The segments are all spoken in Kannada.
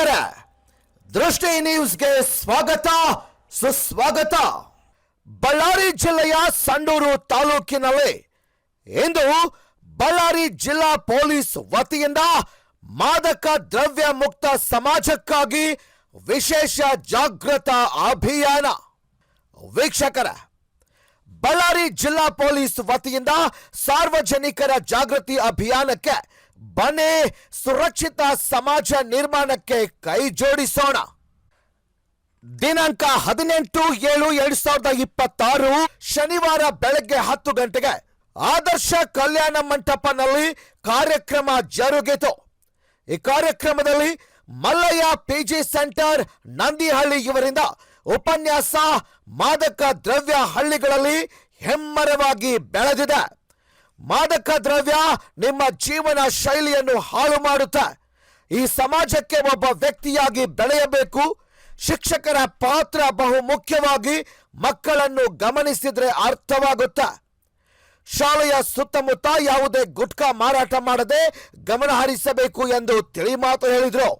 ವೀಕ್ಷಕರೇ, ದೃಷ್ಟಿ ನ್ಯೂಸ್ಗೆ ಸ್ವಾಗತ ಸುಸ್ವಾಗತ. ಬಳ್ಳಾರಿ ಜಿಲ್ಲೆಯ ಸಂಡೂರು ತಾಲೂಕಿನಲ್ಲಿ ಇಂದು ಬಳ್ಳಾರಿ ಜಿಲ್ಲಾ ಪೊಲೀಸ್ ವತಿಯಿಂದ ಮಾದಕ ದ್ರವ್ಯ ಮುಕ್ತ ಸಮಾಜಕ್ಕಾಗಿ ವಿಶೇಷ ಜಾಗೃತ ಅಭಿಯಾನ. ವೀಕ್ಷಕರೇ, ಬಳ್ಳಾರಿ ಜಿಲ್ಲಾ ಪೊಲೀಸ್ ವತಿಯಿಂದ ಸಾರ್ವಜನಿಕರ ಜಾಗೃತಿ ಅಭಿಯಾನಕ್ಕೆ ಬನ್ನಿ, ಸುರಕ್ಷಿತ ಸಮಾಜ ನಿರ್ಮಾಣಕ್ಕೆ ಕೈ ಜೋಡಿಸೋಣ. ದಿನಾಂಕ 18/7/2026 ಶನಿವಾರ ಬೆಳಗ್ಗೆ 10 ಗಂಟೆಗೆ ಆದರ್ಶ ಕಲ್ಯಾಣ ಮಂಟಪನಲ್ಲಿ ಕಾರ್ಯಕ್ರಮ ಜರುಗಿತು. ಈ ಕಾರ್ಯಕ್ರಮದಲ್ಲಿ ಮಲ್ಲಯ್ಯ ಪಿಜಿ ಸೆಂಟರ್ ನಂದಿಹಳ್ಳಿ ಇವರಿಂದ ಉಪನ್ಯಾಸ ಮಾದಕ ದ್ರವ್ಯ ಹಳ್ಳಿಗಳಲ್ಲಿ ಹೆಮ್ಮರವಾಗಿ ಬೆಳೆದಿದೆ. ಮಾದಕ ದ್ರವ್ಯ ನಿಮ್ಮ ಜೀವನ ಶೈಲಿಯನ್ನು ಹಾಳು ಮಾಡುತ್ತೆ. ಈ ಸಮಾಜಕ್ಕೆ ಒಬ್ಬ ವ್ಯಕ್ತಿಯಾಗಿ ಬೆಳೆಯಬೇಕು. ಶಿಕ್ಷಕರ ಪಾತ್ರ ಬಹು ಮುಖ್ಯವಾಗಿ ಮಕ್ಕಳನ್ನು ಗಮನಿಸಿದ್ರೆ ಅರ್ಥವಾಗುತ್ತೆ. ಶಾಲೆಯ ಸುತ್ತಮುತ್ತ ಯಾವುದೇ ಗುಟ್ಕಾ ಮಾರಾಟ ಮಾಡದೆ ಗಮನ ಹರಿಸಬೇಕು ಎಂದು ತಿಳಿ ಮಾತು ಹೇಳಿದರು.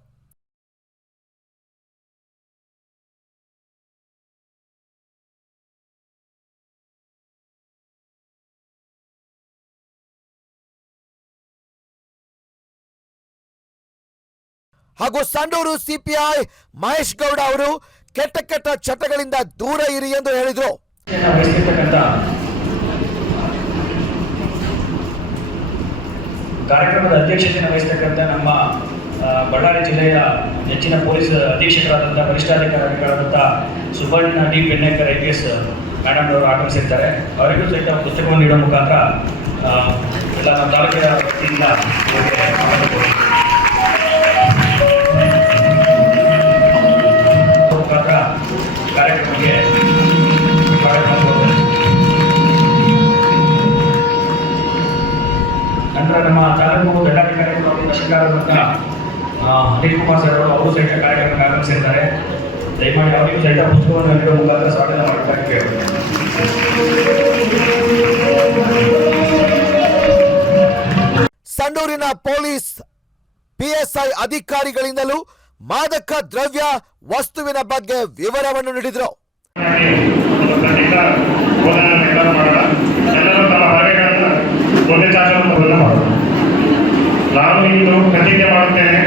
ಹಾಗೂ ಸಂಡೂರು ಸಿಪಿಐ ಮಹೇಶ್ ಗೌಡ ಅವರು ಕೆಟ್ಟ ಚಟಗಳಿಂದ ದೂರ ಇರಿ ಎಂದು ಹೇಳಿದರು. ಕಾರ್ಯಕ್ರಮದ ಅಧ್ಯಕ್ಷತೆಯನ್ನು ವಹಿಸತಕ್ಕಂಥ ನಮ್ಮ ಬಳ್ಳಾರಿ ಜಿಲ್ಲೆಯ ಹೆಚ್ಚಿನ ಪೊಲೀಸ್ ಅಧೀಕ್ಷಕರಾದಂಥ ವರಿಷ್ಠಾಧಿಕಾರಿಗಳಾದಂಥ Subarna D Pennekar IPS madam ಅವರು ಆಗಮಿಸಿರ್ತಾರೆ. ಅವರಿಗೂ ಸಹಿತ ಪುಸ್ತಕವನ್ನು ನೀಡುವ ಮುಖಾಂತರ ಎಲ್ಲ ನಮ್ಮ ತಾಲೂಕಿನ ವತಿಯಿಂದ ಮುಖಾಂತರ ಕಾರ್ಯಕ್ರಮಕ್ಕೆ ನಂತರ ನಮ್ಮ ತಾಲೂಕು ದಂಡಾಧಿಕಾರಿಗಳು ತಹಶೀಲ್ದಾರರಾದಂಥ ಅನಿಲ್ ಕುಮಾರ್ ಸರ್ ಅವರು ಸಹಿತ ಕಾರ್ಯಕ್ರಮಕ್ಕೆ ಆಗಮಿಸಿರ್ತಾರೆ. ದಯಮಾಡಿ ಅವರಿಗೂ ಸಹಿತ ಪುಸ್ತಕವನ್ನು ನೀಡುವ ಮುಖಾಂತರ ಸ್ವಾಗತ ಮಾಡಬೇಕಾಗಿ ಸಂಡೂರಿನ ಪೊಲೀಸ್ PSI ಅಧಿಕಾರಿಗಳಿಂದಲೂ ಮಾದಕ ದ್ರವ್ಯ ವಸ್ತುವಿನ ಬಗ್ಗೆ ವಿವರವನ್ನು ನೀಡಿದರು. ನಾನು ಇಂದು ಪ್ರತಿಜ್ಞೆ ಮಾಡುತ್ತೇನೆ,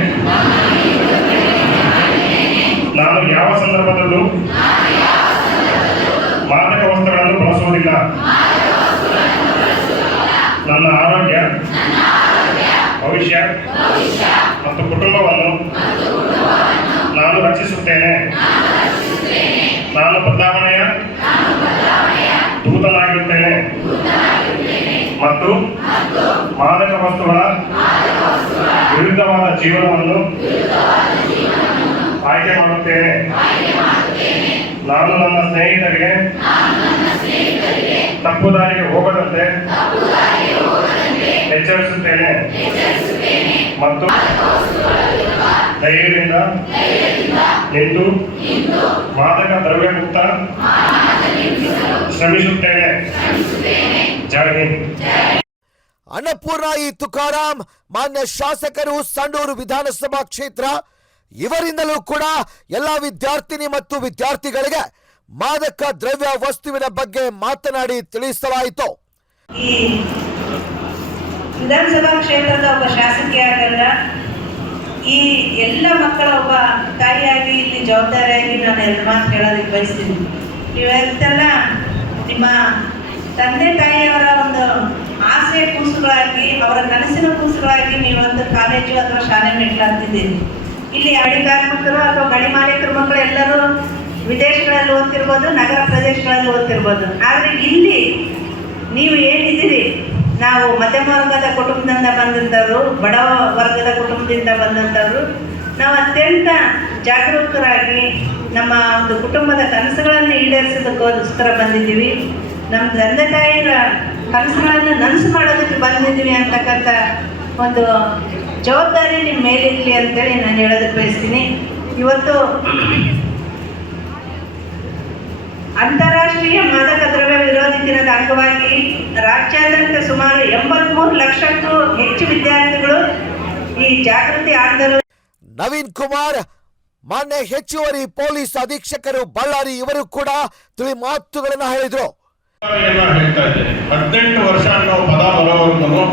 ನಾನು ಯಾವ ಸಂದರ್ಭದಲ್ಲೂ ಮಾದಕ ವಸ್ತುಗಳನ್ನು ಬಳಸುವುದಿಲ್ಲ. ನನ್ನ ಆರೋಗ್ಯ, ಭವಿಷ್ಯ ಮತ್ತು ಕುಟುಂಬವನ್ನು ನಾನು ರಕ್ಷಿಸುತ್ತೇನೆ. ನಾನು ಬದಲಾವಣೆಯ ದೂತನಾಗಿರುತ್ತೇನೆ ಮತ್ತು ಮಾದಕ ವಸ್ತುಗಳ ವಿರುದ್ಧವಾದ ಜೀವನವನ್ನು ಆಯ್ಕೆ ಮಾಡುತ್ತೇನೆ. ನಾನು ನನ್ನ ಸ್ನೇಹಿತರಿಗೆ ತಪ್ಪು ದಾರಿಗೆ ಹೋಗದಂತೆ ಎಚ್ಚರಿಸುತ್ತೇನೆ ಮತ್ತು ಧೈರ್ಯದಿಂದ ನಿಂತು ಮಾದಕ ದ್ರವ್ಯ ಮುಕ್ತ ಶ್ರಮಿಸುತ್ತೇನೆ. ಜೈ ಹಿಂದ್. ಅನ್ನಪೂರ್ಣ ತುಕಾರಾಮ್, ಮಾನ್ಯ ಶಾಸಕರು ಸಂಡೂರು ವಿಧಾನಸಭಾ ಕ್ಷೇತ್ರ, ಇವರಿಂದಲೂ ಕೂಡ ಎಲ್ಲ ವಿದ್ಯಾರ್ಥಿನಿ ಮತ್ತು ವಿದ್ಯಾರ್ಥಿಗಳಿಗೆ ಮಾದಕ ದ್ರವ್ಯ ವಸ್ತುವಿನ ಬಗ್ಗೆ ಮಾತನಾಡಿ ತಿಳಿಸಲಾಯಿತು. ಈ ವಿಧಾನಸಭಾ ಕ್ಷೇತ್ರದ ಒಬ್ಬ ಶಾಸಕಿಯಾಗಲ್ಲ, ಈ ಎಲ್ಲ ಮಕ್ಕಳ ಒಬ್ಬ ತಾಯಿಯಾಗಿ ಇಲ್ಲಿ ಜವಾಬ್ದಾರಿಯಾಗಿ ನಾನು ಎರಡು ಮಾತು ಹೇಳೋದಕ್ಕೆ ಬಯಸ್ತೀನಿ. ಇವತ್ತೆಲ್ಲ ನಿಮ್ಮ ತಂದೆ ತಾಯಿಯವರ ಒಂದು ಆಸೆ ಕೂಸುಗಳಾಗಿ, ಅವರ ಕನಸಿನ ಕೂಸುಗಳಾಗಿ ನೀವೊಂದು ಕಾಲೇಜು ಅಥವಾ ಶಾಲೆ ಮೆಟ್ಲಾಗ್ತಿದ್ದೀರಿ. ಇಲ್ಲಿ ಗಣಿ ಕಾರ್ಮಿಕರು ಅಥವಾ ಗಣಿ ಮಾಲೀಕರ ಮಕ್ಕಳು ಎಲ್ಲರೂ ವಿದೇಶಗಳಲ್ಲಿ ಓದ್ತಿರ್ಬೋದು, ನಗರ ಪ್ರದೇಶಗಳಲ್ಲಿ ಓದ್ತಿರ್ಬೋದು. ಆದರೆ ಇಲ್ಲಿ ನೀವು ಏನಿದ್ದೀರಿ, ನಾವು ಮಧ್ಯಮ ವರ್ಗದ ಕುಟುಂಬದಿಂದ ಬಂದಂಥವ್ರು, ಬಡ ವರ್ಗದ ಕುಟುಂಬದಿಂದ ಬಂದಂಥವ್ರು, ನಾವು ಅತ್ಯಂತ ಜಾಗರೂಕರಾಗಿ ನಮ್ಮ ಒಂದು ಕುಟುಂಬದ ಕನಸುಗಳನ್ನು ಈಡೇರಿಸೋದಕ್ಕೋಸ್ಕರ ಬಂದಿದ್ದೀವಿ. ನಮ್ಮ ತಂದೆ ತಾಯಿಯ ಕನಸುಗಳನ್ನು ನನಸು ಮಾಡೋದಕ್ಕೆ ಬಂದಿದ್ದೀವಿ ಅಂತಕ್ಕಂಥ ಒಂದು ಜವಾಬ್ದಾರಿ ನಿಮ್ಮ ಮೇಲಿರಲಿ ಅಂತೇಳಿ ನಾನು ಹೇಳೋದಕ್ಕೆ ಬಯಸ್ತೀನಿ. ಇವತ್ತು ಅಂತಾರಾಷ್ಟ್ರೀಯ ಮಾದಕ ದ್ರವ್ಯ ವಿರೋಧಿ ದಿನದ ಅಂಗವಾಗಿ ರಾಜ್ಯಾದ್ಯಂತ ಸುಮಾರು 83 ಲಕ್ಷಕ್ಕೂ ಹೆಚ್ಚು ವಿದ್ಯಾರ್ಥಿಗಳು ಈ ಜಾಗೃತಿ ಆಂದೋಲನ. ನವೀನ್ ಕುಮಾರ್ ಮಾನ್ಯ ಹೆಚ್ಚುವರಿ ಪೊಲೀಸ್ ಅಧೀಕ್ಷಕರು ಬಳ್ಳಾರಿ ಇವರು ಕೂಡ ತಿಳಿ ಮಾತುಗಳನ್ನ ಹೇಳಿದ್ರು. ಹೇಳ್ತಾ ಇದ್ದೇನೆ, 18 ವರ್ಷ ಅನ್ನೋ ಪದ ಬರೋವರೆಗೂ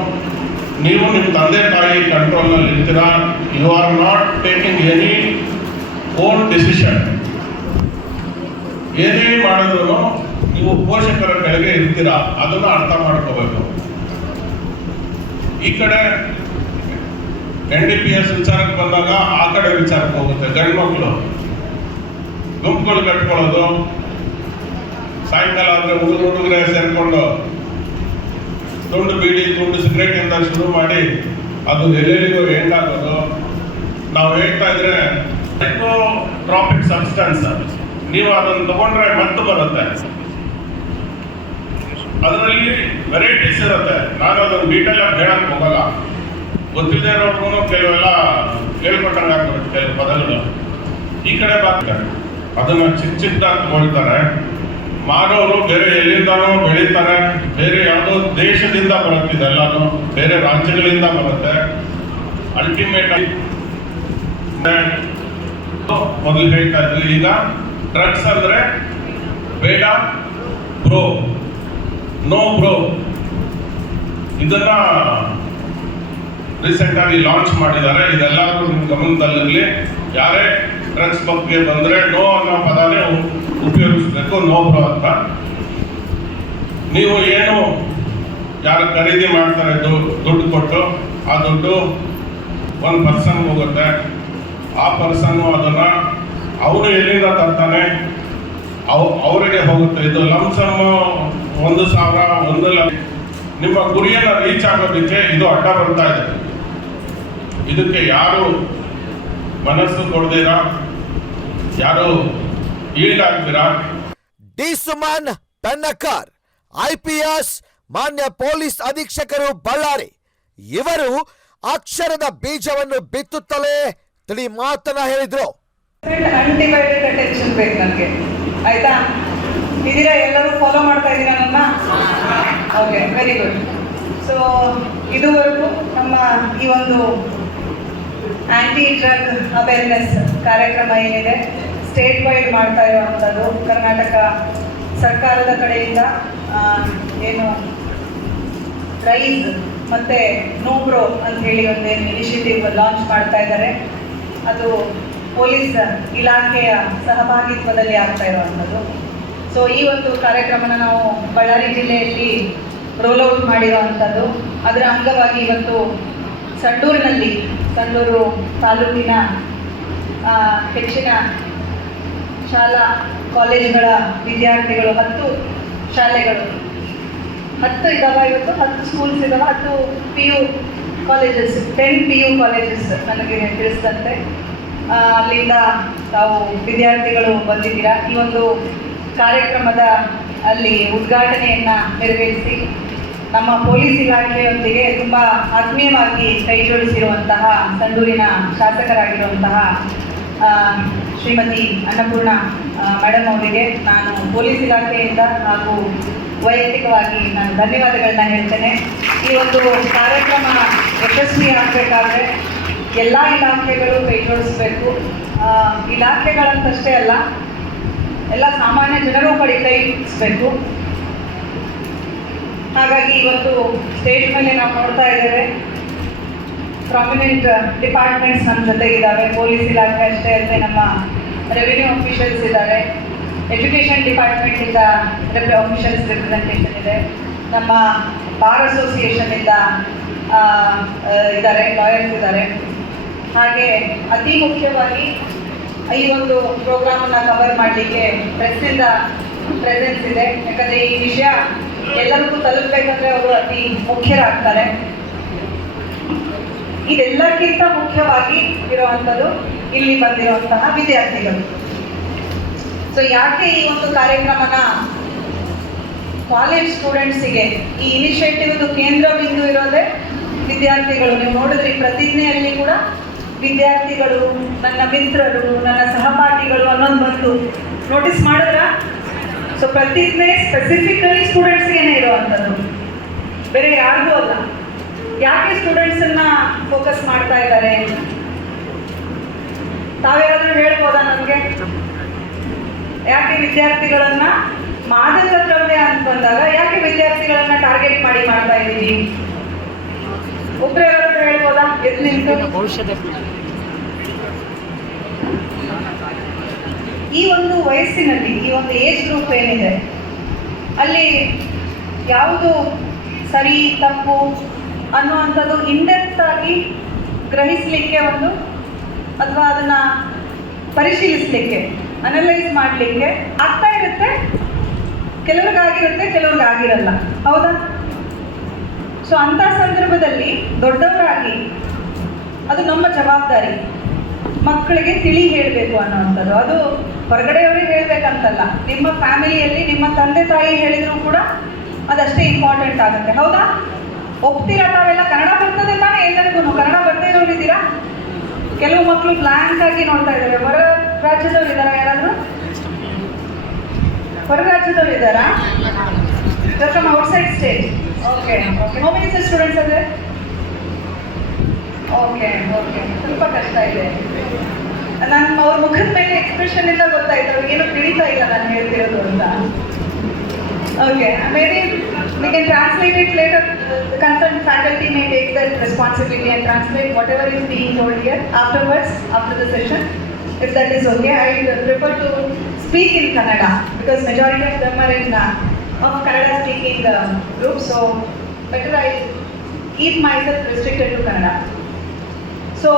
ನೀವು ನಿಮ್ಮ ತಂದೆ ತಾಯಿ ಕಂಟ್ರೋಲ್ ನಲ್ಲಿ ಇರ್ತೀರಾ. You are not taking any own decision. ಏನೇ ಮಾಡಿದ್ರು ನೀವು ಪೋಷಕರ ಕೆಳಗೆ ಇರ್ತೀರಾ, ಅದನ್ನ ಅರ್ಥ ಮಾಡ್ಕೋಬೇಕು. ಈ ಕಡೆ NDPS ವಿಚಾರಕ್ಕೆ ಬಂದಾಗ ಆ ಕಡೆ ವಿಚಾರಕ್ಕೆ ಹೋಗುತ್ತೆ. ಗಂಡು ಮಕ್ಕಳು ಗುಂಪುಗಳು ಕಟ್ಕೊಳ್ಳೋದು, ಸಾಯಂಕಾಲ ಆದ್ರೆ ಹುಡುಗರೆ ಸೇರ್ಕೊಂಡು ತುಂಡು ಬೀಡಿ ತುಂಡು ಸಿಗರೇಟ್ ಇಂದ ಶುರು ಮಾಡಿ ಅದು ಎಲ್ಲೆಲ್ಲಿಗೂ ಎಂಡ್ ಆಗೋದು. ನಾವು ಹೇಳ್ತಾ ಇದ್ರೆ ಸೈಕೋಟ್ರಾಪಿಕ್ ಸಬ್ಸ್ಟೆನ್ಸ್, ನೀವು ಅದನ್ನು ತಗೊಂಡ್ರೆ ಮತ್ತು ಬರುತ್ತೆ. ಅದರಲ್ಲಿ ವೆರೈಟೀಸ್ ಇರುತ್ತೆ. ನಾನು ಅದನ್ನು ಡೀಟೇಲ್ ಆಗಿ ಹೇಳಕ್ ಹೋಗಲ್ಲ. ಗೊತ್ತಿಲ್ಲದೆ ಇರೋರ್ಗು ಕೆಲವೆಲ್ಲ ಹೇಳ್ಕೊಟ್ಟಂಗೆ ಆಗ್ಬಿಡುತ್ತೆ. ಕೆಲವು ಪದಗಳು ಈ ಕಡೆ ಬರ್ತಾರೆ, ಅದನ್ನ ಚಿಕ್ಕದಾಗಿ ತಗೊಳ್ತಾರೆ. ಮಾರೋರು ಬೇರೆ ಎಲ್ಲಿಂದಾನೋ ಬೆಳೀತಾರೆ, ಬೇರೆ ಯಾವುದೋ ದೇಶದಿಂದ ಬರುತ್ತೆ, ಇದೆಲ್ಲಾನು ಬೇರೆ ರಾಜ್ಯಗಳಿಂದ ಬರುತ್ತೆ. ಅಲ್ಟಿಮೇಟ್ ಆಗಿ ಮೊದಲು ಹೇಳ್ತಾ ಇದ್ವಿ, ಈಗ ಡ್ರಗ್ಸ್ ಅಂದ್ರೆ ಬೇಡ ಬ್ರೋ, ನೋ ಬ್ರೋ, ಇದನ್ನ ರೀಸೆಂಟ್ ಆಗಿ ಲಾಂಚ್ ಮಾಡಿದ್ದಾರೆ. ಇದೆಲ್ಲರೂ ನಿಮ್ಮ ಗಮನದಲ್ಲಿರಲಿ. ಯಾರೇ ಡ್ರಗ್ಸ್ ಬಗ್ಗೆ ಬಂದ್ರೆ ನೋ ಅನ್ನೋ ಪದನೇ ಉಪಯೋಗಿಸ್ಬೇಕು, ನೋ ಬ್ರೋ ಅಂತ. ನೀವು ಏನು ಯಾರು ಖರೀದಿ ಮಾಡ್ತಾರೆ ದುಡ್ಡು ಕೊಟ್ಟು, ಆ ದುಡ್ಡು ಒಂದು ಪರ್ಸನ್ ಹೋಗುತ್ತೆ. ಆ ಪರ್ಸನ್ ಅದನ್ನ ಅವನು ಎಲ್ಲಿಂದ ತರ್ತಾನೆ ಅವರಿಗೆ ಹೋಗುತ್ತೆ. ಇದು ಲಂಸಮ್ 1,000 1 ಲಕ್ಷ. ನಿಮ್ಮ ಗುರಿಯನ್ನು ರೀಚ್ ಆಗೋದಕ್ಕೆ ಇದು ಅಡ್ಡ ಬರ್ತಾ ಇದೆ. ಇದಕ್ಕೆ ಯಾರು ಮನಸ್ಸು ಕೊಡ್ತೀರಾ, ಯಾರು ಈಲ್ಡ್ ಆಗ್ತೀರಾ? ಡಿ ಸುಮನ್ ಪೆನ್ನಕರ್, IPS, ಮಾನ್ಯ ಪೊಲೀಸ್ ಅಧೀಕ್ಷಕರು ಬಳ್ಳಾರಿ ಇವರು ಅಕ್ಷರದ ಬೀಜವನ್ನು ಬಿತ್ತುತ್ತಲೇ ತಿಳಿ ಮಾತನ್ನ ಹೇಳಿದ್ರು. ಅನ್ಡಿವೈಡೆಡ್ ಅಟೆನ್ಷನ್ ಬೇಕು ನನಗೆ, ಆಯ್ತಾ? ಇದೀರಾ ಎಲ್ಲರೂ ಫಾಲೋ ಮಾಡ್ತಾ ಇದ್ದೀರಾ ನನ್ನ? Okay, very good. ಸೊ ಇದುವರೆಗೂ ನಮ್ಮ ಈ ಒಂದು ಆಂಟಿ ಡ್ರಗ್ ಅವೇರ್ನೆಸ್ ಕಾರ್ಯಕ್ರಮ ಏನಿದೆ ಸ್ಟೇಟ್ ವೈಡ್ ಮಾಡ್ತಾ ಇರುವಂಥದ್ದು, ಕರ್ನಾಟಕ ಸರ್ಕಾರದ ಕಡೆಯಿಂದ ಏನು ರೈಸ್ ಮತ್ತು ನೋಬ್ರೋ ಅಂತ ಹೇಳಿ ಒಂದು ಇನಿಷಿಯೇಟಿವ್ ಲಾಂಚ್ ಮಾಡ್ತಾ ಇದ್ದಾರೆ. ಅದು ಪೊಲೀಸ್ ಇಲಾಖೆಯ ಸಹಭಾಗಿತ್ವದಲ್ಲಿ ಆಗ್ತಾ ಇರುವಂಥದ್ದು. ಸೊ ಈ ಒಂದು ಕಾರ್ಯಕ್ರಮನ ನಾವು ಬಳ್ಳಾರಿ ಜಿಲ್ಲೆಯಲ್ಲಿ ರೋಲ್ಔಟ್ ಮಾಡಿರುವಂಥದ್ದು. ಅದರ ಅಂಗವಾಗಿ ಇವತ್ತು ಸಂಡೂರು ತಾಲೂಕಿನ ಹೆಚ್ಚಿನ ಶಾಲಾ ಕಾಲೇಜುಗಳ ವಿದ್ಯಾರ್ಥಿಗಳು 10 ಶಾಲೆಗಳು 10 ಇದಾವೆ. ಇವತ್ತು 10 ಸ್ಕೂಲ್ಸ್ ಇದಾವೆ, 10 PU ಕಾಲೇಜಸ್, 10 PU ಕಾಲೇಜಸ್ ನನಗೆ ತಿಳಿಸಿದಂತೆ ಅಲ್ಲಿಂದ ತಾವು ವಿದ್ಯಾರ್ಥಿಗಳು ಬಂದಿದ್ದೀರಾ. ಈ ಒಂದು ಕಾರ್ಯಕ್ರಮದ ಅಲ್ಲಿ ಉದ್ಘಾಟನೆಯನ್ನು ನೆರವೇರಿಸಿ ನಮ್ಮ ಪೊಲೀಸ್ ಇಲಾಖೆಯೊಂದಿಗೆ ತುಂಬ ಆತ್ಮೀಯವಾಗಿ ಕೈ ಜೋಡಿಸಿರುವಂತಹ ಸಂಡೂರಿನ ಶಾಸಕರಾಗಿರುವಂತಹ ಶ್ರೀಮತಿ ಅನ್ನಪೂರ್ಣ ಮೇಡಮ್ ಅವರಿಗೆ ನಾನು ಪೊಲೀಸ್ ಇಲಾಖೆಯಿಂದ ಹಾಗೂ ವೈಯಕ್ತಿಕವಾಗಿ ನಾನು ಧನ್ಯವಾದಗಳನ್ನ ಹೇಳ್ತೇನೆ. ಈ ಒಂದು ಕಾರ್ಯಕ್ರಮ ಯಶಸ್ವಿ ಆಗಬೇಕಾದ್ರೆ ಎಲ್ಲ ಇಲಾಖೆಗಳು ಕೈ ಜೋಡಿಸಬೇಕು. ಇಲಾಖೆಗಳಂತಷ್ಟೇ ಅಲ್ಲ, ಎಲ್ಲ ಸಾಮಾನ್ಯ ಜನರು ಕೈ ಜೋಡಿಸಬೇಕು. ಹಾಗಾಗಿ ಇವತ್ತು ಸ್ಟೇಜ್ ಮೇಲೆ ನಾವು ನೋಡ್ತಾ ಇದ್ದೇವೆ, ಪ್ರಾಮಿನೆಂಟ್ ಡಿಪಾರ್ಟ್ಮೆಂಟ್ಸ್ ನಮ್ಮ ಜೊತೆಗಿದ್ದಾವೆ. ಪೊಲೀಸ್ ಇಲಾಖೆ ಅಷ್ಟೇ ಅಲ್ಲದೆ ನಮ್ಮ ರೆವಿನ್ಯೂ ಆಫೀಷಿಯಲ್ಸ್ ಇದ್ದಾರೆ, ಎಜುಕೇಷನ್ ಡಿಪಾರ್ಟ್ಮೆಂಟಿಂದ ಆಫೀಷಿಯಲ್ಸ್ ರಿಪ್ರೆಸೆಂಟೇಷನ್ ಇದೆ, ನಮ್ಮ ಬಾರ್ ಅಸೋಸಿಯೇಷನಿಂದ ಇದ್ದಾರೆ, ಲಾಯರ್ಸ್ ಇದ್ದಾರೆ. ಹಾಗೆ ಅತಿ ಮುಖ್ಯವಾಗಿ ಈ ಒಂದು ಪ್ರೋಗ್ರಾಮನ್ನು ಕವರ್ ಮಾಡಲಿಕ್ಕೆ ಪ್ರೆಸ್ಸಿಂದ ಪ್ರೆಸೆನ್ಸ್ ಇದೆ. ಯಾಕಂದರೆ ಈ ವಿಷಯ ಎಲ್ಲರಿಗೂ ತಲುಪಬೇಕಂದ್ರೆ ಅವರು ಅತಿ ಮುಖ್ಯರಾಗ್ತಾರೆ. ಇದೆಲ್ಲಕ್ಕಿಂತ ಮುಖ್ಯವಾಗಿ ಇರುವಂಥದ್ದು ಇಲ್ಲಿ ಬಂದಿರುವಂತಹ ವಿದ್ಯಾರ್ಥಿಗಳು. ಸೊ ಯಾಕೆ ಈ ಒಂದು ಕಾರ್ಯಕ್ರಮನ ಕಾಲೇಜ್ ಸ್ಟೂಡೆಂಟ್ಸಿಗೆ ಈ ಇನಿಷಿಯೇಟಿವ್ದು ಕೇಂದ್ರ ಬಿಂದು ಇರೋದೇ ವಿದ್ಯಾರ್ಥಿಗಳು. ನೀವು ನೋಡಿದ್ರಿ ಪ್ರತಿಜ್ಞೆಯಲ್ಲಿ ಕೂಡ ವಿದ್ಯಾರ್ಥಿಗಳು, ನನ್ನ ಮಿತ್ರರು, ನನ್ನ ಸಹಪಾಠಿಗಳು ಅನ್ನೊಂದು ಬಂತು. ನೋಟಿಸ್ ಮಾಡಿದ್ರ? ಸೊ ಪ್ರತಿಜ್ಞೆ ಸ್ಪೆಸಿಫಿಕಲಿ ಸ್ಟೂಡೆಂಟ್ಸ್ಗೇನೆ ಇರುವಂಥದ್ದು, ಬೇರೆ ಯಾರಿಗೂ ಅಲ್ಲ. ಯಾಕೆ ಸ್ಟೂಡೆಂಟ್ಸನ್ನ ಫೋಕಸ್ ಮಾಡ್ತಾ ಇದ್ದಾರೆ? ತಾವೇನಾದ್ರೂ ಹೇಳ್ಬೋದಾ ನನಗೆ? ಯಾಕೆ ವಿದ್ಯಾರ್ಥಿಗಳನ್ನ ಮಾದಕ ದ್ರವ್ಯ ಅಂತ ಬಂದಾಗ ಯಾಕೆ ವಿದ್ಯಾರ್ಥಿಗಳನ್ನ ಟಾರ್ಗೆಟ್ ಮಾಡಿ ಮಾಡ್ತಾ ಇದ್ದೀವಿ? ಒಬ್ರು ಯಾರಾದ್ರೂ ಹೇಳ್ಬೋದಾ? ಎದ್ದು ನಿಂತು. ಈ ಒಂದು ವಯಸ್ಸಿನಲ್ಲಿ, ಈ ಒಂದು ಏಜ್ ಗ್ರೂಪ್ ಏನಿದೆ, ಅಲ್ಲಿ ಯಾವುದು ಸರಿ ತಪ್ಪು ಅನ್ನುವಂಥದ್ದು ಇಂಡೆಪ್ತ್ ಆಗಿ ಗ್ರಹಿಸಲಿಕ್ಕೆ ಒಂದು, ಅಥವಾ ಅದನ್ನ ಪರಿಶೀಲಿಸಲಿಕ್ಕೆ, ಅನಲೈಸ್ ಮಾಡಲಿಕ್ಕೆ ಆಗ್ತಾ ಇರುತ್ತೆ. ಕೆಲವ್ರಿಗಾಗಿರುತ್ತೆ, ಕೆಲವ್ರಿಗಾಗಿರಲ್ಲ. ಹೌದಾ? ಸೊ ಅಂಥ ಸಂದರ್ಭದಲ್ಲಿ ದೊಡ್ಡವರಾಗಿ ಅದು ನಮ್ಮ ಜವಾಬ್ದಾರಿ, ಮಕ್ಕಳಿಗೆ ತಿಳಿ ಹೇಳಬೇಕು ಅನ್ನೋವಂಥದ್ದು. ಅದು ಹೊರಗಡೆಯವರಿಗೆ ಹೇಳಬೇಕಂತಲ್ಲ, ನಿಮ್ಮ ಫ್ಯಾಮಿಲಿಯಲ್ಲಿ ನಿಮ್ಮ ತಂದೆ ತಾಯಿ ಹೇಳಿದ್ರು ಕೂಡ ಅದಷ್ಟೇ ಇಂಪಾರ್ಟೆಂಟ್ ಆಗುತ್ತೆ. ಹೌದಾ? ಒಪ್ತೀರಾ? ತಾವೆಲ್ಲ ಕನ್ನಡ ಬರ್ತದೆ ತಾನೇ ಎಲ್ಲರಿಗೂ? ಕನ್ನಡ ಬರ್ದೇ ಇರೋರಿದ್ದೀರಾ? ಕೆಲವು ಮಕ್ಕಳು ಬ್ಲ್ಯಾಂಕ್ ಆಗಿ ನೋಡ್ತಾ ಇದ್ದಾರೆ. ಹೊರ ರಾಜ್ಯದವ್ರು ಇದ್ದಾರಾ? ಯಾರಾದರೂ ಹೊರ ರಾಜ್ಯದವ್ರು ಇದ್ದಾರಾ? From outside state. Okay okay. How many students ಅದೇ? Okay okay. ಸ್ವಲ್ಪ ಕಷ್ಟ ಇದೆ. ನನ್ನ ಅವ್ರ ಮುಖದ ಮೇಲೆ ಎಕ್ಸ್ಪ್ರೆಷನ್ ಇಂದ ಗೊತ್ತಾಯ್ತು ಅವ್ರಿಗೆ ಏನು ತಿಳಿತಾ ಇಲ್ಲ ನಾನು ಹೇಳ್ತಿರೋದು ಅಂತ. Okay, maybe we can translate it later. The concerned faculty may take that responsibility and translate whatever is being told here afterwards, after the session, if that is okay. I prefer to speak in Kannada because majority of them are in of Kannada speaking group, so better I keep myself restricted to Kannada. So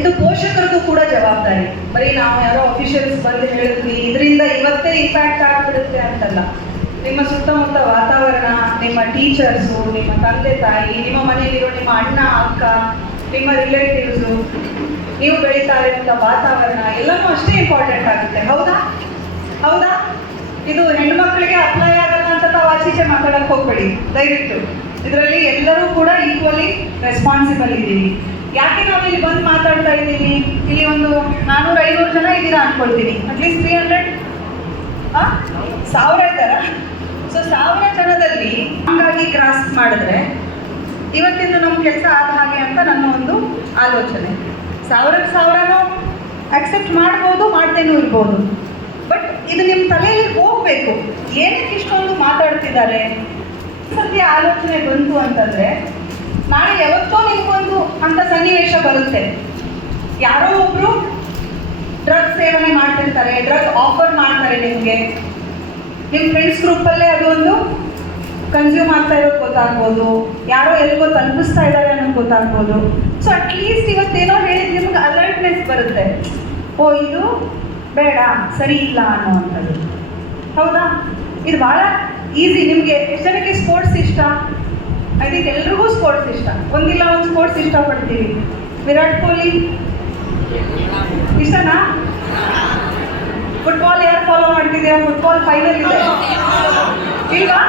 ಇದು ಪೋಷಕರಿಗೂ ಕೂಡ ಜವಾಬ್ದಾರಿ. ಬರೀ ನಾವು ಯಾರೋ ಅಫಿಷಿಯಲ್ಸ್ ಬಂದು ಹೇಳಿದ್ವಿ ಇದರಿಂದ ಇವತ್ತೇ ಇಂಪ್ಯಾಕ್ಟ್ ಆಗ್ಬಿಡುತ್ತೆ ಅಂತಲ್ಲ. ನಿಮ್ಮ ಸುತ್ತಮುತ್ತ ವಾತಾವರಣ, ನಿಮ್ಮ ಟೀಚರ್ಸು, ನಿಮ್ಮ ತಂದೆ ತಾಯಿ, ನಿಮ್ಮ ಮನೆಯಲ್ಲಿರೋ ನಿಮ್ಮ ಅಣ್ಣ ಅಕ್ಕ, ನಿಮ್ಮ ರಿಲೇಟಿವ್ಸು, ನೀವು ಬೆಳೀತಾ ಇರುವಂಥ ವಾತಾವರಣ ಎಲ್ಲನೂ ಅಷ್ಟೇ ಇಂಪಾರ್ಟೆಂಟ್ ಆಗುತ್ತೆ. ಹೌದಾ? ಹೌದಾ? ಇದು ಹೆಣ್ಮಕ್ಳಿಗೆ ಅಪ್ಲೈ ಆಗಲ್ಲ ಅಂತ ತಾವು ಆಚೀಚೆ ಮಾತಾಡಕ್ಕೆ ಹೋಗ್ಬೇಡಿ ದಯವಿಟ್ಟು. ಇದರಲ್ಲಿ ಎಲ್ಲರೂ ಕೂಡ ಈಕ್ವಲಿ ರೆಸ್ಪಾನ್ಸಿಬಲ್ ಇದ್ದೀವಿ. ಯಾಕೆ ನಾವು ಇಲ್ಲಿ ಬಂದು ಮಾತಾಡ್ತಾ ಇದ್ದೀವಿ? ಇಲ್ಲಿ ಒಂದು 400-500 ಜನ ಇದ್ದೀರಾ ಅನ್ಕೊಳ್ತೀನಿ. ಅಟ್ಲೀಸ್ಟ್ 300 1000 ಇದ್ದಾರಾ? ಸೊ 1000 ಜನದಲ್ಲಿ ಹಂಗಾಗಿ ಕ್ರಾಸ್ ಮಾಡಿದ್ರೆ ಇವತ್ತಿಂದು ನಮ್ಮ ಕೆಲಸ ಆದ ಹಾಗೆ ಅಂತ ನನ್ನ ಒಂದು ಆಲೋಚನೆ. 1000 ಅಕ್ಸೆಪ್ಟ್ ಮಾಡ್ಬೋದು, ಮಾಡ್ದೇನೂ ಇರ್ಬೋದು. ಬಟ್ ಇದು ನಿಮ್ಮ ತಲೆಯಲ್ಲಿ ಹೋಗಬೇಕು. ಏನಕ್ಕೆ ಇಷ್ಟೊಂದು ಮಾತಾಡ್ತಿದ್ದಾರೆ? ಸದ್ಯ ಆಲೋಚನೆ ಬಂತು ಅಂತಂದರೆ ನಾಳೆ ಯಾವತ್ತೋ ನಿಮ್ಗೊಂದು ಅಂತ ಸನ್ನಿವೇಶ ಬರುತ್ತೆ. ಯಾರೋ ಒಬ್ರು ಡ್ರಗ್ ಸೇವನೆ ಮಾಡ್ತಿರ್ತಾರೆ, ಡ್ರಗ್ ಆಫರ್ ಮಾಡ್ತಾರೆ ನಿಮಗೆ. ನಿಮ್ಮ ಫ್ರೆಂಡ್ಸ್ ಗ್ರೂಪಲ್ಲೇ ಅದು ಒಂದು ಕನ್ಸ್ಯೂಮ್ ಆಗ್ತಾ ಇರೋದು ಗೊತ್ತಾಗ್ಬೋದು, ಯಾರೋ ಎಲ್ಲಿಗೋ ತಲುಪಿಸ್ತಾ ಇದ್ದಾರೆ ಅನ್ನೋದು ಗೊತ್ತಾಗ್ಬೋದು. ಸೊ ಅಟ್ಲೀಸ್ಟ್ ಇವತ್ತೇನೋ ಹೇಳಿದ್ ನಿಮ್ಗೆ ಅಲರ್ಟ್ನೆಸ್ ಬರುತ್ತೆ. ಓ ಇದು ಬೇಡ, ಸರಿ ಇಲ್ಲ ಅನ್ನೋವಂಥದ್ದು. ಹೌದಾ? ಇದು ಭಾಳ ಈಸಿ. ನಿಮಗೆ ಎಷ್ಟು ಜನಕ್ಕೆ ಸ್ಪೋರ್ಟ್ಸ್ ಇಷ್ಟ? ಐ ಥಿಂಕ್ ಎಲ್ರಿಗೂ ಸ್ಪೋರ್ಟ್ಸ್ ಇಷ್ಟ. ಒಂದಿಲ್ಲ ಒಂದು ಸ್ಪೋರ್ಟ್ಸ್ ಇಷ್ಟಪಡ್ತೀವಿ. ವಿರಾಟ್ ಕೊಹ್ಲಿ ಇಷ್ಟನಾ? ಫುಟ್ಬಾಲ್ ಯಾರು ಫಾಲೋ ಮಾಡ್ತಿದ್ದೀರಾ? ಫುಟ್ಬಾಲ್ ಫೈನಲ್ ಇದೆ ಇಲ್ವಾ?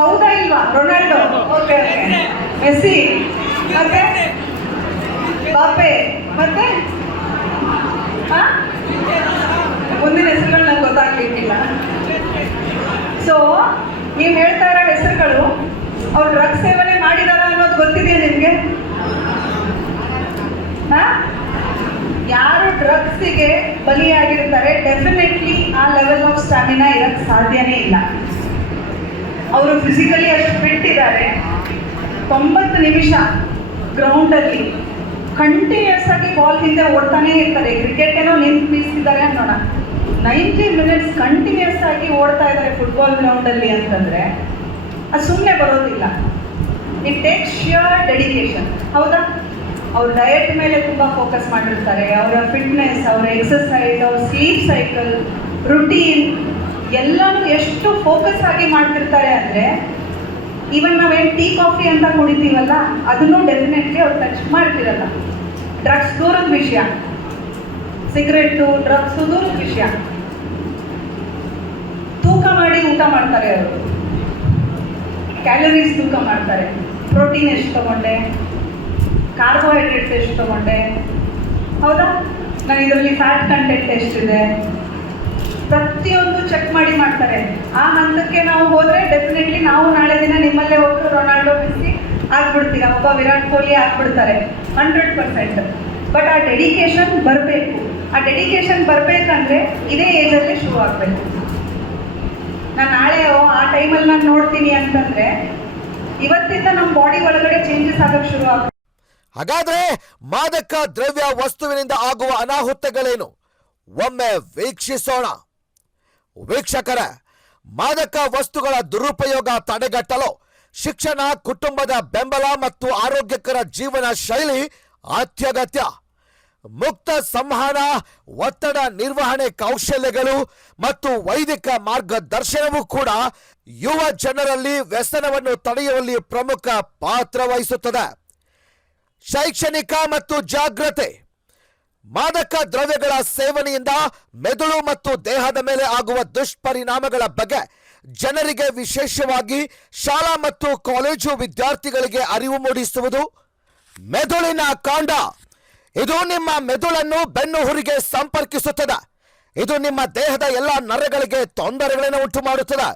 ಹೌದಾ ಇಲ್ವಾ? Ronaldo, okay okay. ಮೆಸ್ಸಿ, ಮತ್ತೆ ಬಾಪೆ, ಮತ್ತೆ ಮುಂದಿನ ಹೆಸರುಗಳು ನಂಗೆ ಗೊತ್ತಾಗ್ಲಿಕ್ಕಿಲ್ಲ. ಸೊ ನೀವು ಹೇಳ್ತಾ ಇರೋ ಹೆಸರುಗಳು ಅವ್ರು ಡ್ರಗ್ ಸೇವನೆ ಮಾಡಿದಾರ ಅನ್ನೋದು ಗೊತ್ತಿದೆಯಾ ನಿಮಗೆ? ಯಾರು ಡ್ರಗ್ಸಿಗೆ ಬಲಿಯಾಗಿರ್ತಾರೆ ಡೆಫಿನೆಟ್ಲಿ ಆ ಲೆವೆಲ್ ಆಫ್ ಸ್ಟಾಮಿನಾ ಇರಕ್ಕೆ ಸಾಧ್ಯನೇ ಇಲ್ಲ. ಅವರು ಫಿಸಿಕಲಿ ಅಷ್ಟು ಫಿಟ್ ಇದ್ದಾರೆ. 90 ನಿಮಿಷ ಗ್ರೌಂಡಲ್ಲಿ ಕಂಟಿನ್ಯೂಸ್ ಆಗಿ ಬಾಲ್ ಹಿಂದೆ ಓಡ್ತಾನೇ ಇರ್ತಾರೆ. ಕ್ರಿಕೆಟ್ ಏನೋ ನಿಂತಿದ್ದಾರೆ ಅನ್ನೋಣ, 90 ಮಿನಿಟ್ಸ್ ಕಂಟಿನ್ಯೂಸ್ ಆಗಿ ಓಡ್ತಾ ಇದ್ದಾರೆ ಫುಟ್ಬಾಲ್ ಗ್ರೌಂಡಲ್ಲಿ ಅಂತಂದರೆ ಅದು ಸುಮ್ಮನೆ ಬರೋದಿಲ್ಲ. It takes sure dedication. ಹೌದಾ? ಅವ್ರ ಡಯಟ್ ಮೇಲೆ ತುಂಬ ಫೋಕಸ್ ಮಾಡಿರ್ತಾರೆ. ಅವರ ಫಿಟ್ನೆಸ್, ಅವರ ಎಕ್ಸಸೈಸ್, ಅವ್ರ ಸ್ಲೀಪ್ ಸೈಕಲ್, ರುಟೀನ್ ಎಲ್ಲನೂ ಎಷ್ಟು ಫೋಕಸ್ ಆಗಿ ಮಾಡ್ತಿರ್ತಾರೆ ಅಂದರೆ ಈವನ್ ನಾವೇನು ಟೀ ಕಾಫಿ ಅಂತ ಕುಡಿತೀವಲ್ಲ ಅದನ್ನು ಡೆಫಿನೆಟ್ಲಿ ಅವ್ರು ಟಚ್ ಮಾಡ್ತಿರಲ್ಲ. ಡ್ರಗ್ಸ್ ದೂರದ ವಿಷಯ, ಸಿಗರೆಟ್ಟು ಡ್ರಗ್ಸು ದೂರದ ವಿಷಯ. ತೂಕ ಮಾಡಿ ಊಟ ಮಾಡ್ತಾರೆ ಅವರು, ಕ್ಯಾಲರೀಸ್ ತೂಕ ಮಾಡ್ತಾರೆ. ಪ್ರೋಟೀನ್ ಎಷ್ಟು ತಗೊಂಡೆ, ಕಾರ್ಬೋಹೈಡ್ರೇಟ್ಸ್ ಎಷ್ಟು ತಗೊಂಡೆ, ಹೌದಾ? ನಾನು ಇದರಲ್ಲಿ ಫ್ಯಾಟ್ ಕಂಟೆಂಟ್ ಎಷ್ಟಿದೆ, ಪ್ರತಿಯೊಂದು ಚೆಕ್ ಮಾಡಿ ಮಾಡ್ತಾರೆ. ಆ ಹಂತಕ್ಕೆ ನಾವು ಹೋದರೆ ಡೆಫಿನೆಟ್ಲಿ ನಾವು ನಾಳೆ ದಿನ ನಿಮ್ಮಲ್ಲೇ ಹೋಗ್ತು ರೊನಾಲ್ಡೋ, ಮೆಸ್ಸಿ ಆಗ್ಬಿಡ್ತೀರಾ, ಒಬ್ಬ ವಿರಾಟ್ ಕೊಹ್ಲಿ ಆಗ್ಬಿಡ್ತಾರೆ 100%. ಬಟ್ ಆ ಡೆಡಿಕೇಶನ್ ಬರಬೇಕು. ಆ ಡೆಡಿಕೇಶನ್ ಬರಬೇಕಂದ್ರೆ ಇದೇ ಏಜಲ್ಲಿ ಶುರು ಆಗಬೇಕು. ನಾನು ನಾಳೆ ಆ ಟೈಮಲ್ಲಿ ನಾನು ನೋಡ್ತೀನಿ ಅಂತಂದರೆ ಇವತ್ತಿಂದ ನಮ್ಮ ಬಾಡಿ ಒಳಗಡೆ ಚೇಂಜಸ್ ಆಗೋಕ್ಕೆ ಶುರು ಆಗುತ್ತೆ. ಹಾಗಾದ್ರೆ ಮಾದಕ ದ್ರವ್ಯ ವಸ್ತುವಿನಿಂದ ಆಗುವ ಅನಾಹುತಗಳೇನು? ಒಮ್ಮೆ ವೀಕ್ಷಿಸೋಣ. ವೀಕ್ಷಕರೇ, ಮಾದಕ ವಸ್ತುಗಳ ದುರುಪಯೋಗ ತಡೆಗಟ್ಟಲು ಶಿಕ್ಷಣ, ಕುಟುಂಬದ ಬೆಂಬಲ ಮತ್ತು ಆರೋಗ್ಯಕರ ಜೀವನ ಶೈಲಿ ಅತ್ಯಗತ್ಯ. ಮುಕ್ತ ಸಂವಹನ, ಒತ್ತಡ ನಿರ್ವಹಣೆ ಕೌಶಲ್ಯಗಳು ಮತ್ತು ವೈದಿಕ ಮಾರ್ಗದರ್ಶನವೂ ಕೂಡ ಯುವ ಜನರಲ್ಲಿ ವ್ಯಸನವನ್ನು ತಡೆಯುವಲ್ಲಿ ಪ್ರಮುಖ ಪಾತ್ರ ವಹಿಸುತ್ತದೆ. ಶೈಕ್ಷಣಿಕ ಮತ್ತು ಜಾಗೃತಿ. ಮಾದಕ ದ್ರವ್ಯಗಳ ಸೇವನೆಯಿಂದ ಮೆದುಳು ಮತ್ತು ದೇಹದ ಮೇಲೆ ಆಗುವ ದುಷ್ಪರಿಣಾಮಗಳ ಬಗ್ಗೆ ಜನರಿಗೆ, ವಿಶೇಷವಾಗಿ ಶಾಲಾ ಮತ್ತು ಕಾಲೇಜು ವಿದ್ಯಾರ್ಥಿಗಳಿಗೆ ಅರಿವು ಮೂಡಿಸುವುದು. ಮೆದುಳಿನ ಕಾಂಡ. ಇದು ನಿಮ್ಮ ಮೆದುಳನ್ನು ಬೆನ್ನುಹುರಿಗೆ ಸಂಪರ್ಕಿಸುತ್ತದೆ. ಇದು ನಿಮ್ಮ ದೇಹದ ಎಲ್ಲ ನರಗಳಿಗೆ ತೊಂದರೆಗಳನ್ನು ಉಂಟು ಮಾಡುತ್ತದೆ.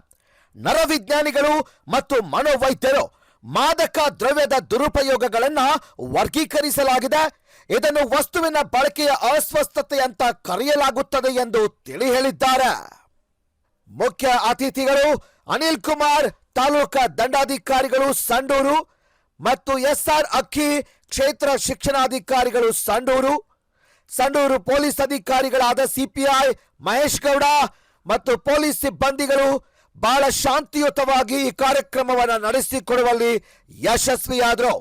ನರವಿಜ್ಞಾನಿಗಳು ಮತ್ತು ಮನೋವೈದ್ಯರು ಮಾದಕ ದ್ರವ್ಯದ ದುರುಪಯೋಗಗಳನ್ನು ವರ್ಗೀಕರಿಸಲಾಗಿದೆ. ಇದನ್ನು ವಸ್ತುವಿನ ಬಳಕೆಯ ಅಸ್ವಸ್ಥತೆ ಅಂತ ಕರೆಯಲಾಗುತ್ತದೆ ಎಂದು ತಿಳಿ ಹೇಳಿದ್ದಾರೆ. ಮುಖ್ಯ ಅತಿಥಿಗಳು ಅನಿಲ್ ಕುಮಾರ್, ತಾಲೂಕಾ ದಂಡಾಧಿಕಾರಿಗಳು ಸಂಡೂರು, ಮತ್ತು SR ಅಕ್ಕಿ, ಕ್ಷೇತ್ರ ಶಿಕ್ಷಣಾಧಿಕಾರಿಗಳು ಸಂಡೂರು. ಸಂಡೂರು ಪೊಲೀಸ್ ಅಧಿಕಾರಿಗಳಾದ CPI ಮಹೇಶ್ ಗೌಡ ಮತ್ತು ಪೊಲೀಸ್ ಸಿಬ್ಬಂದಿಗಳು ಬಹಳ ಶಾಂತಿಯುತವಾಗಿ ಈ ಕಾರ್ಯಕ್ರಮವನ್ನು ನಡೆಸಿಕೊಡುವಲ್ಲಿ ಯಶಸ್ವಿಯಾದರು.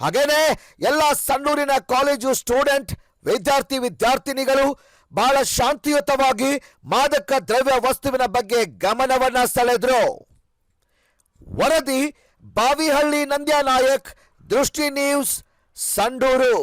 ಹಾಗೇನೆ ಎಲ್ಲ ಸಂಡೂರಿನ ಕಾಲೇಜು ಸ್ಟೂಡೆಂಟ್, ವಿದ್ಯಾರ್ಥಿನಿಗಳು ಬಹಳ ಶಾಂತಿಯುತವಾಗಿ ಮಾದಕ ದ್ರವ್ಯ ವಸ್ತುವಿನ ಬಗ್ಗೆ ಗಮನವನ್ನ ಸೆಳೆದ್ರು. ವರದಿ ಬಾವಿಹಳ್ಳಿ ನಂದ್ಯಾ ನಾಯಕ್, ದೃಷ್ಟಿ ನ್ಯೂಸ್, ಸಂಡೂರು.